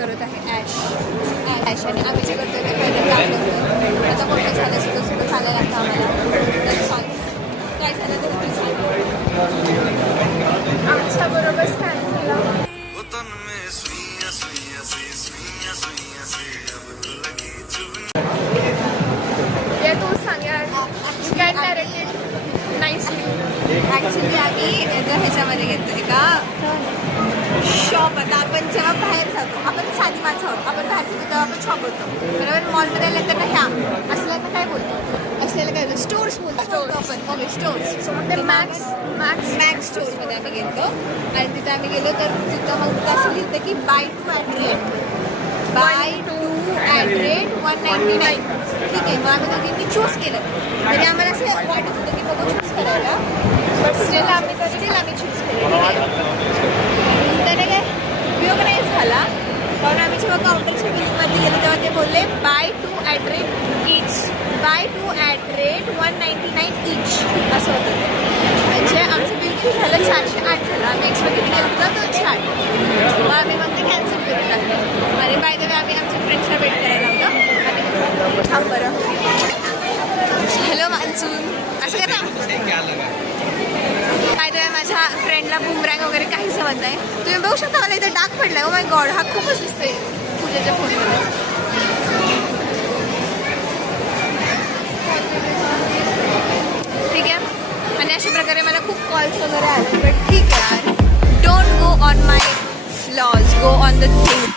करत आहे ॲश आणि आम्ही जे करतो ते पहिले काम करतो. आता मोठं झालं सुद्धा सुद्धा चालायला लागतं आम्हाला. तर सांग काय झालं तर ते सांग. आमच्या बरोबर काय झालं. या तू सांग यार काय नॅरेटेड नाईसली. ॲक्च्युली आम्ही ह्याच्यामध्ये घेतो एका शॉप. आता आपण जेव्हा बाहेर जातो आपण साधी माणसं आहोत, आपण बाहेर जातो तेव्हा आपण शॉप होतो बरोबर. मॉलमध्ये आल्यानंतर ना ह्या असल्यानं काय बोलतो असलेलं काय बोलतो स्टोर्स बोलतो आपण. Okay stores. ते मॅक्स स्टोअरमध्ये आम्ही गेलो आणि तिथे आम्ही गेलो तर तिथं मग असं लिहितं की बाय टू ॲट रेट 199. ठीक आहे. मग आम्ही दोघींनी चूज केलं तरी आम्हाला असं वाटत होतं की बघू चूज करायला बट स्टील आम्ही चूज केलं. त्याने काय उपयोग नाही झाला कारण आम्ही जेव्हा काउंटरच्या बिलिंगमध्ये गेलो तेव्हा ते बोलले by two at rate 199 each असं होतं ते. म्हणजे आमचं बिल किती झालं 408 झालं. आम्ही एक्स्ट्रा किती गेलो होतं 208. मग आम्ही मग ते कॅन्सल करून टाकलं. आणि बाय द वे आम्ही आमच्या फ्रेंड्सला भेट करायला होतं. थांब बरं. हॅलो मान्सून असं करा. काय तर माझ्या फ्रेंडला बुमरँग वगैरे काही समजत नाही. तुम्ही बघू शकता मला इथे डाग पडलाय. ओ माय गॉड हा खूपच दिसतोय पूजेच्या फोनमध्ये. ठीक आहे. आणि अशा प्रकारे मला खूप कॉल्स वगैरे आले बट ठीक आहे यार. Don't go on my flaws, go on the thing.